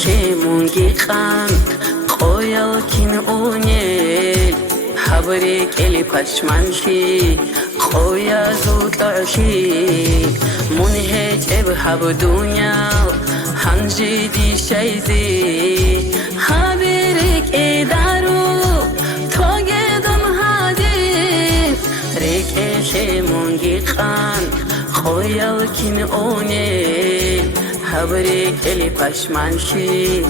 شمونگی قن قویل کن اونیل حبری کلی پشمنشی قویا زود عشی منهج ابحب دنیا هنجی دی شیزی حبری که دارو توگدم هادی ریک شمونگی قن قویل کن اونیل حبری کلی پشمنشی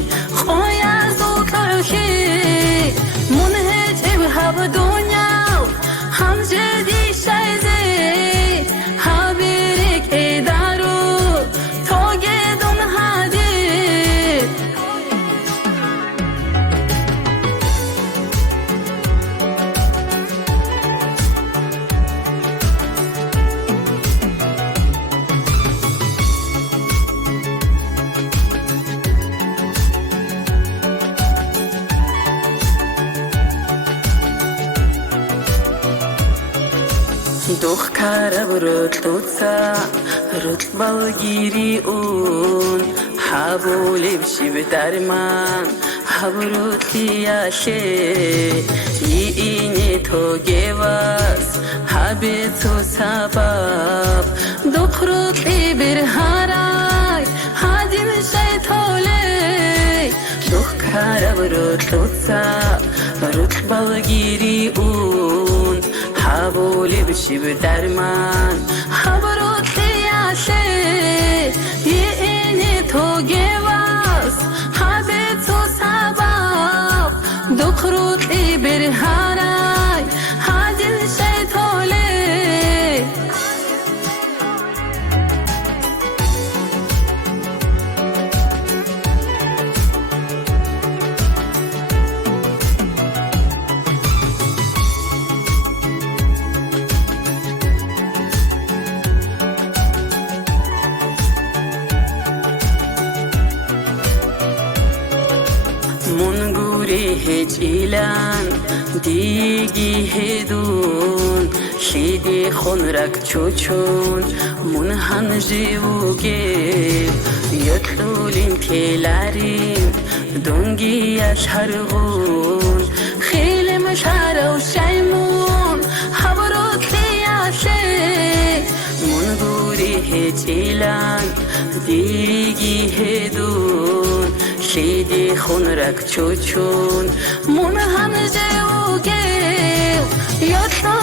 قویا زود عشی منهج ابحب دنیا همجه دی شیزی حبری که دارو توگدم هادی دوخ کارب رتلوتسا رتبال گیری اون حبولی بشی به درمان حبروتی آشه اینی تو گواز حبی تو سبب دوخ رتلی برهارای حدیم شیطولی دوخ کارب رتلوتسا رتبال گیری اون حبولی بشی به درمان حبروتی آشه اینی تو گواز حبی تو سبب دخروتی برهارای حدیم شیطولی منگوری هیچ ایلان دیگی هدون شیدی خونرک چوچون من هنجی وگی یتلولیم پیلاریم دونگی اشهرغون خیلی مشهر و شیمون حبروتی آشه منگوری هیچ ایلان دیگی هدون شیدی خونرک چوچون من هنجه وگی یتلولیم